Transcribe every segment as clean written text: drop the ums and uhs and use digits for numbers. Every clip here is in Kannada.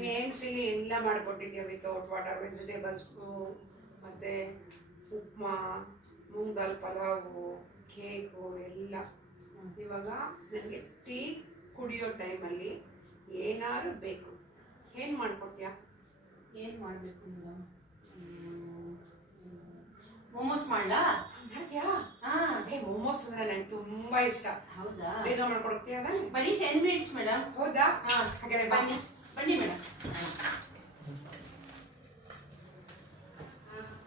ನೀನು ಏಮ್ಸಿಲಿ ಎಲ್ಲ ಮಾಡಿಕೊಟ್ಟಿದ್ಯಾ ವಿತೌಟ್ ವಾಟರ್ ವೆಜಿಟೇಬಲ್ಸು ಮತ್ತು ಉಪ್ಮಾ ಮೂಂಗ್ ದಾಲ್ ಪಲಾವು ಕೇಕು ಎಲ್ಲ. ಇವಾಗ ನನಗೆ ಟೀ ಕುಡಿಯೋ ಟೈಮಲ್ಲಿ ಏನಾದ್ರು ಬೇಕು, ಏನು ಮಾಡಿಕೊಡ್ತೀಯಾ? ಏನು ಮಾಡಬೇಕು ಮೇಡಮ್? ಮೋಮೋಸ್ ಮಾಡಲಾ? ಮಾಡ್ತೀಯಾ? ಹಾಂ. ಮೋಮೋಸ್ ಅಂದರೆ ನನಗೆ ತುಂಬ ಇಷ್ಟ. ಹೌದಾ? ಬೇಗ ಮಾಡ್ಕೊಡ್ತೀಯ? ಬರೀ 10 ಮಿನಿಟ್ಸ್ ಮೇಡಮ್. ಹೌದಾ? ಹಾಂ, ಹಾಗಾದ್ರೆ ಬನ್ನಿ ಬನ್ನಿ ಮೇಡಮ್.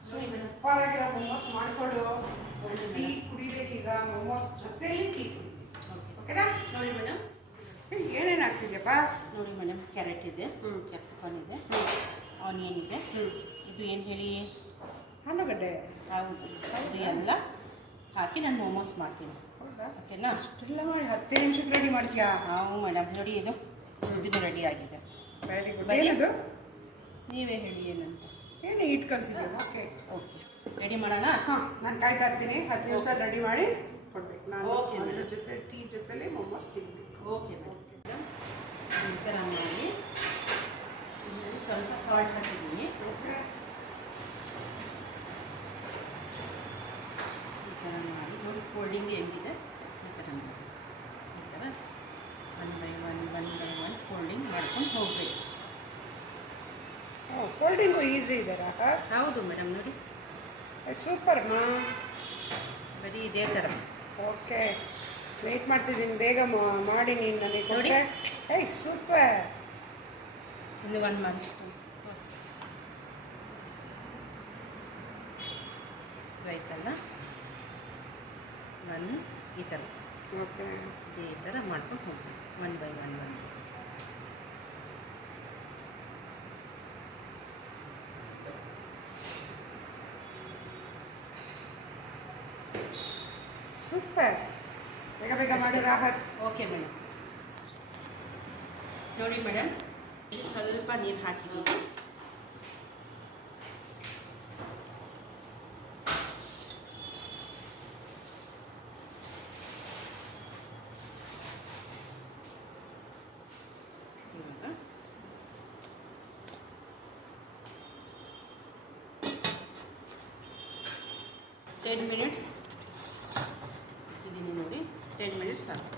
ಸರಿ ಮೇಡಮ್, ಸೂಪರಾಗಿರೋ ಮೋಮೋಸ್ ಮಾಡಿಕೊಡು. ಒಂದು ಟೀ ಕುಡಿಬೇಕೀಗ, ಮೋಮೋಸ್ ಜೊತೆಲಿ ಟೀ ಓಕೆನಾ? ನೋಡಿ ಮೇಡಮ್, ಏನೇನು ಆಗ್ತಿದ್ಯಪ್ಪ? ನೋಡಿ ಮೇಡಮ್, ಕ್ಯಾರೆಟ್ ಇದೆ, ಕ್ಯಾಪ್ಸಿಕಮ್ ಇದೆ, ಆನಿಯನ್ ಇದೆ, ಇದು ಏನು ಹೇಳಿ, ಆಲೂಗಡ್ಡೆ. ಹೌದು, ಇದು ಎಲ್ಲ ಹಾಕಿ ನಾನು ಮೋಮೋಸ್ ಮಾಡ್ತೀನಿ. ಹೌದಾ? ಓಕೆನಾ? ಅಷ್ಟೆಲ್ಲ ಮಾಡಿ 10 ನಿಮಿಷಕ್ಕೆ ರೆಡಿ ಮಾಡ್ತೀಯಾ? ಹೌದು ಮೇಡಮ್, ನೋಡಿ ಇದು ಇದನ್ನು ರೆಡಿ ಆಗಿದೆ. Very good. ಏನದು? ನೀವೇ ಹೇಳಿ ಏನಂತ. ಏನು ಇಟ್ಟು ಕಳಿಸಿದ್ದೆ? ಓಕೆ ಓಕೆ, ರೆಡಿ ಮಾಡೋಣ. ಹಾಂ, ನಾನು ಕಾಯ್ತಾ ಇರ್ತೀನಿ. 10 ನಿಮಿಷ ರೆಡಿ ಮಾಡಿ ಕೊಡ್ಬೇಕು ನಾನು. ಓಕೆ ಅದ್ರ ಮೇಡಮ್. ಜೊತೆ ಟೀ ಜೊತೆಲಿ ಮೋಮೋಸ್ ತಿನ್ಬೇಕು. Okay madam. ಈ ಥರ ಮಾಡಿ ಸ್ವಲ್ಪ ಸಾಲ್ಟ್ ಹಾಕಿದ್ದೀನಿ. ಓಕೆ. ಈ ಥರ ಮಾಡಿ ನೋಡಿ, ಫೋಲ್ಡಿಂಗ್ ಹೆಂಗಿದೆ ಈ ಥರ ಮಾಡಿ. ಈ ಥರ 1 by 1 ಫೋಲ್ಡಿಂಗ್ ಮಾಡ್ಕೊಂಡು ಹೋಗಬೇಕು. ಫೋಲ್ಡಿಂಗು ಈಸಿ ಇದೆ ರಾಹ. ಹೌದು ಮೇಡಮ್, ನೋಡಿ ಸೂಪರ್ ಮಾ. ಬರೀ ಇದೇ ಥರ. ಓಕೆ, ವೆಯ್ಟ್ ಮಾಡ್ತಿದ್ದೀನಿ. ಬೇಗ ಮಾಡಿ ನೀನು ನನಗೆ ನೋಡಿ. ಕೊಟ್ಟರೆ. ಏಯ್ ಸೂಪರ್. ಇನ್ನು 1 ಮಾಡಿ ಆಯ್ತಲ್ಲ. 1 ಈ ಥರ ಓಕೆ. ಇದೇ ಥರ ಮಾಡ್ಕೊಂಡು ಹೋಗ್ಬೇಕು. 1 by 1. ಸೂಪರ್. ಬೇಗ ಬೇಗ ಮಾಡಿ ರಾಹತ್. Okay madam. ನೋಡಿ ಮೇಡಮ್, ಇದು ಸ್ವಲ್ಪ ನೀರು ಹಾಕಿದ್ದೀನಿ. ಇವಾಗ 10 ಮಿನಿಟ್ಸ್ ಇದೀನಿ ನೋಡಿ. 10 ಮಿನಿಟ್ಸ್ ಸಾಕು.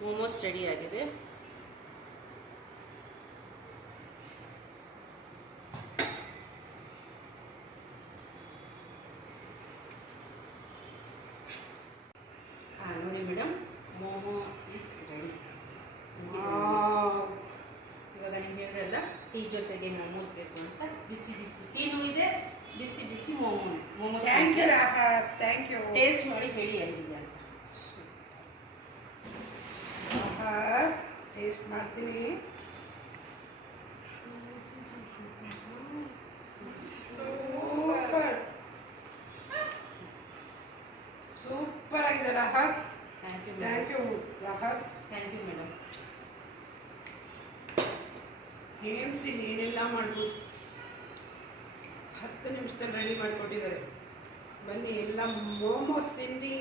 ಮೋಮೋಸ್ ರೆಡಿ ಆಗಿದೆ. ನೋಡಿ ಮೇಡಮ್, ಮೋಮೋ ಇಸ್ ರೆಡಿ. ಇವಾಗ ನೀವು ಹೇಳಿದ್ರಲ್ಲ ಟೀ ಜೊತೆಗೆ ಮೋಮೋಸ್ ಬೇಕು ಅಂತ, ಬಿಸಿ ಬಿಸಿ ಟೀನೂ ಇದೆ, ಬಿಸಿ ಬಿಸಿ momos. Thank you Rahat, thank you. Taste ಮಾಡಿ ಹೇಳಿ ಹೇಗಿದೆ ಅಂತ. ಟೇಸ್ಟ್ ಮಾಡ್ತೀನಿ. ಸೂಪರ್ ಸೂಪರ್ ಆಗಿದೆ Rahat. Thank you thank you Rahat. Thank you madam. ಏಮ್ಸಿ ಏನೆಲ್ಲ ಮಾಡ್ಬೋದು, 10 ನಿಮಿಷದಲ್ಲಿ ರೆಡಿ ಮಾಡಿಕೊಟ್ಟಿದ್ದಾರೆ. ಬನ್ನಿ ಎಲ್ಲ ಮೋಮೋಸ್ ತಿಂದು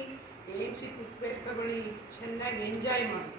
ಏಮ್ಸಿ ಕುಕ್ವೇರ್ ತಗೊಳ್ಳಿ, ಚೆನ್ನಾಗಿ ಎಂಜಾಯ್ ಮಾಡಿ.